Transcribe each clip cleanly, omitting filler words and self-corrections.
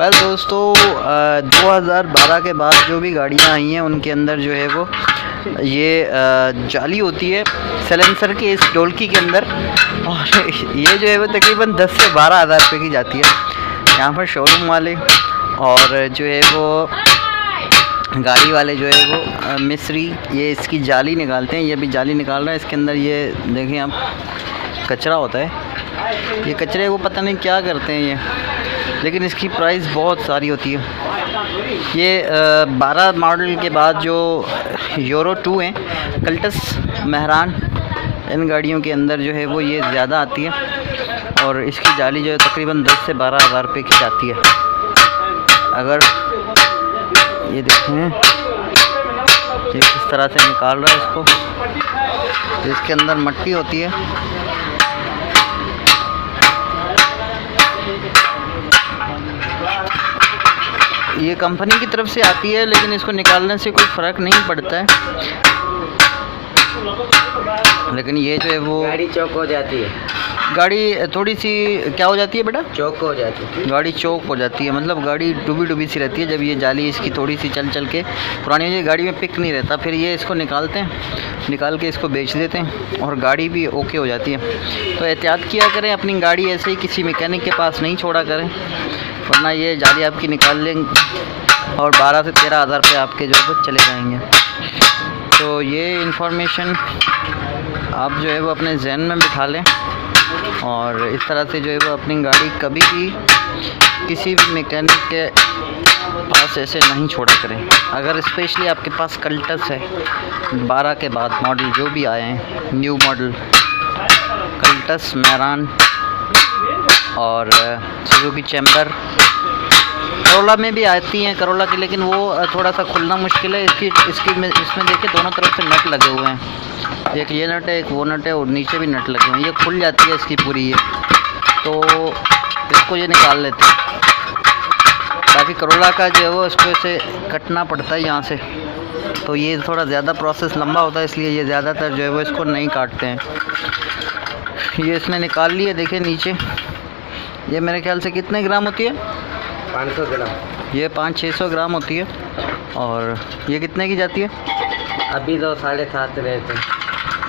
Well दोस्तों 2012 के बाद जो भी गाड़ियाँ आई हैं उनके अंदर जो है वो ये जाली होती है सैलेंसर के इस डोलकी के अंदर, और ये जो है वो तकरीबन 10 से 12 हज़ार रुपये की जाती है। यहाँ पर शोरूम वाले और जो है वो गाड़ी वाले जो है वो मिस्त्री ये इसकी जाली निकालते हैं। ये भी जाली निकाल रहा है। इसके अंदर ये देखें आप, कचरा होता है। ये कचरे को पता नहीं क्या करते हैं ये, लेकिन इसकी प्राइस बहुत सारी होती है। ये 12 मॉडल के बाद जो यूरो 2 हैं, कल्टस, मेहरान, इन गाड़ियों के अंदर जो है वो ये ज़्यादा आती है, और इसकी जाली जो है तकरीबन 10 से 12 हज़ार रुपये की जाती है। अगर ये देखें ये किस तरह से निकाल रहा है इसको, इसके अंदर मट्टी होती है। ये कंपनी की तरफ से आती है, लेकिन इसको निकालने से कोई फ़र्क नहीं पड़ता है। लेकिन ये जो है वो गाड़ी चौक हो जाती है। गाड़ी थोड़ी सी क्या हो जाती है बेटा? चौक हो जाती है। गाड़ी चौक हो जाती है, मतलब गाड़ी डूबी सी रहती है। जब ये जाली इसकी थोड़ी सी चल के पुरानी ये गाड़ी में पिक नहीं रहता, फिर ये इसको निकालते हैं, निकाल के इसको बेच देते हैं और गाड़ी भी ओके हो जाती है। तो एहतियात किया करें, अपनी गाड़ी ऐसे ही किसी मैकेनिक के पास नहीं छोड़ा करें, वरना ये जाली आपकी निकाल लेंगे और 12 से 13 हज़ार रुपये आपके जो है चले जाएंगे। तो ये इन्फॉर्मेशन आप जो है वो अपने जहन में बिठा लें, और इस तरह से जो है वो अपनी गाड़ी कभी भी किसी भी मैकेनिक के पास ऐसे नहीं छोड़ा करें। अगर स्पेशली आपके पास कल्टस है 12 के बाद मॉडल जो भी आए हैं, न्यू मॉडल कल्टस, मेहरान और सुजुकी चैम्बर, करोला में भी आती हैं करोला की, लेकिन वो थोड़ा सा खुलना मुश्किल है। इसमें देखिए दोनों तरफ से नट लगे हुए हैं, एक ये नट है, एक वो नट है, और नीचे भी नट लगे हुए हैं। ये खुल जाती है इसकी पूरी ये, तो इसको ये निकाल लेते हैं। बाकी करोला का जो है वो इसको ऐसे कटना पड़ता है यहाँ से, तो ये थोड़ा ज़्यादा प्रोसेस लंबा होता है, इसलिए ये ज़्यादातर जो है वो इसको नहीं काटते हैं। ये इसने निकाल लिया, देखिए नीचे ये मेरे ख्याल से कितने ग्राम होती है? 500 ग्राम। ये 500-600 ग्राम होती है। और ये कितने की जाती है? अभी तो 7.5 रहते हैं,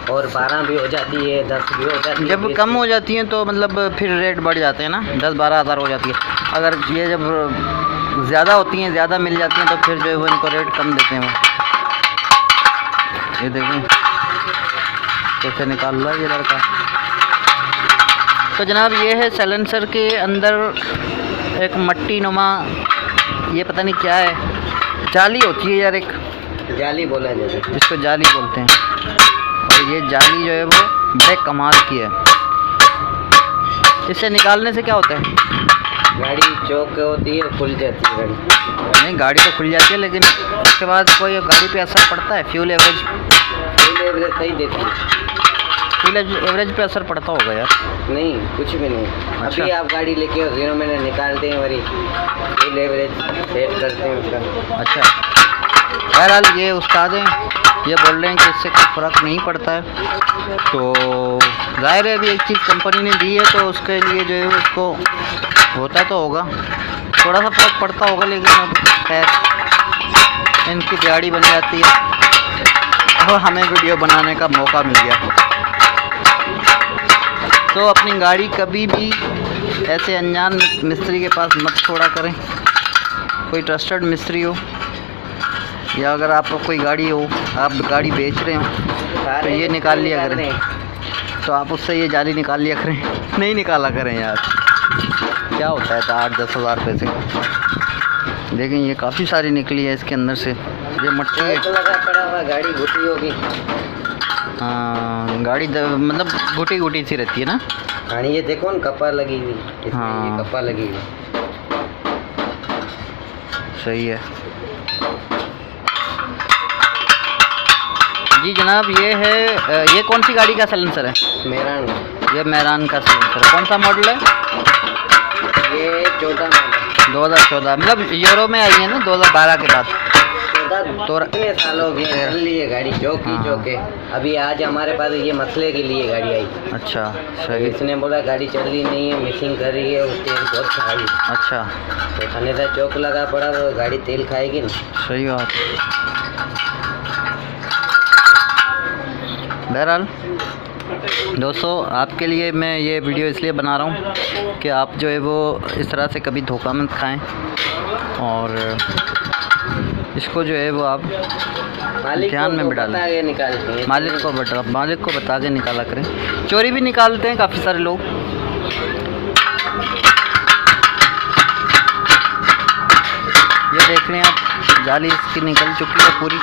और 12 भी हो जाती है, 10 भी हो जाती है। जब कम हो जाती हैं तो मतलब फिर रेट बढ़ जाते हैं ना, 10-12 हज़ार हो जाती है। अगर ये जब ज़्यादा होती हैं, ज़्यादा मिल जाती हैं, तो फिर जो है वो इनको रेट कम देते हैं वो। ये देखें कैसे निकाल रहा है ये लड़का। तो जनाब ये है सैलेंसर के अंदर एक मट्टी नुमा, ये पता नहीं क्या है, जाली होती है यार, एक जाली बोला जाता है, जिसको जाली बोलते हैं। और ये जाली जो है वो बड़े कमाल की है। इसे निकालने से क्या होता है? गाड़ी चौक होती है, खुल जाती है गाड़ी। नहीं, गाड़ी तो खुल जाती है, लेकिन उसके बाद कोई गाड़ी पे असर पड़ता है? फ्यूल एवरेज सही देती है। फ्यूल एवरेज पे असर पड़ता होगा यार? नहीं, कुछ भी नहीं। अच्छा। अभी आप गाड़ी लेके 0 में निकालते हैं, वही फ्यूल एवरेज सेट करते हैं उसका। अच्छा, बहरहाल ये उस्ताद हैं, ये बोल रहे हैं कि इससे कोई फ़र्क नहीं पड़ता है। तो ज़ाहिर है अभी एक चीज़ कंपनी ने दी है, तो उसके लिए जो है उसको होता तो होगा, थोड़ा सा फ़र्क पड़ता होगा, लेकिन अब खैर इनकी दिहाड़ी बन जाती है और हमें वीडियो बनाने का मौका मिल गया। तो अपनी गाड़ी कभी भी ऐसे अनजान मिस्त्री के पास मत छोड़ा करें। कोई ट्रस्टेड मिस्त्री हो, या अगर आपको कोई गाड़ी हो, आप गाड़ी बेच रहे हो, तो ये निकाल लिया करें, तो आप उससे ये जाली निकाल लिया करें, नहीं निकाला करें यार, क्या होता है। तो 8-10 हज़ार रुपये से, लेकिन ये काफ़ी सारी निकली है इसके अंदर से। ये मट्टी है, लगा पड़ा हुआ, गाड़ी घुटी होगी। हाँ, गाड़ी मतलब घुटी सी रहती है ना। हाँ, ये देखो ना, कपा लगी हुई। हाँ, ये कपा लगी हुई। सही है जी जनाब। ये है, ये कौन सी गाड़ी का सैलेंसर है? मेहरान। ये मेहरान का सैलेंसर है। कौन सा मॉडल है ये 14 मॉडल। 2014, मतलब यूरो में आई है ना 2012 के बाद। कितने साल हो गए चल रही है गाड़ी चौकी हाँ। चौके। अभी आज हमारे पास ये मसले के लिए गाड़ी आई। अच्छा सही। इसने बोला गाड़ी चल रही नहीं है, मिसिंग कर रही है, उसके बहुत खाई। अच्छा तो थानेदार चौक लगा पड़ा, तो गाड़ी तेल खाएगी ना। सही बात। बहरहाल दोस्तों, आपके लिए मैं ये वीडियो इसलिए बना रहा हूँ कि आप जो है वो इस तरह से कभी धोखा मत खाएं, और इसको जो है वो आप ध्यान में बिठा लें। निकालते हैं मालिक को बता के निकाला करें। चोरी भी निकालते हैं काफ़ी सारे लोग। ये देख रहे हैं आप, जाली इसकी निकल चुकी है पूरी।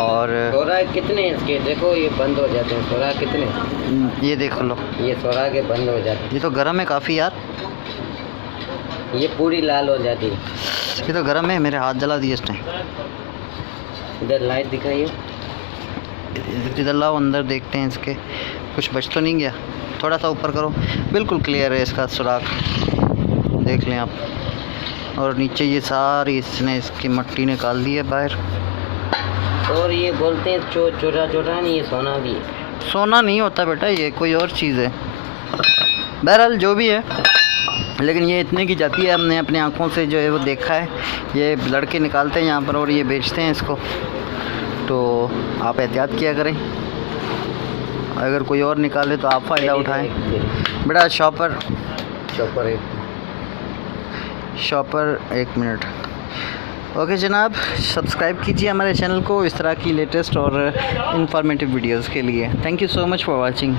और सोरा कितने इसके देखो, ये बंद हो जाते हैं। सोरा कितने, ये देख लो, ये सोरा के बंद हो जाते ये तो गर्म है काफ़ी यार। हैं। ये पूरी लाल हो जाती है। ये तो गर्म है, मेरे हाथ जला दिए इसने। इधर लाइट दिखाइए। इधर लाओ, अंदर देखते हैं इसके कुछ बच तो नहीं गया। थोड़ा सा ऊपर करो, बिल्कुल क्लियर है इसका सुराख, देख लें आप। और नीचे ये सारी इसने इसकी मट्टी निकाल दी है बाहर। और ये बोलते हैं चोरा चोरा नहीं, ये सोना भी है। सोना नहीं होता बेटा, ये कोई और चीज़ है। बहरहाल जो भी है, लेकिन ये इतने की जाती है। हमने अपनी आँखों से जो है वो देखा है। ये लड़के निकालते हैं यहाँ पर और ये बेचते हैं इसको, तो आप एहतियात किया करें। अगर कोई और निकाले तो आप फ़ायदा उठाएं बेटा। शॉपर एक मिनट। ओके जनाब, सब्सक्राइब कीजिए हमारे चैनल को इस तरह की लेटेस्ट और इन्फॉर्मेटिव वीडियोस के लिए। Thank you so much for watching.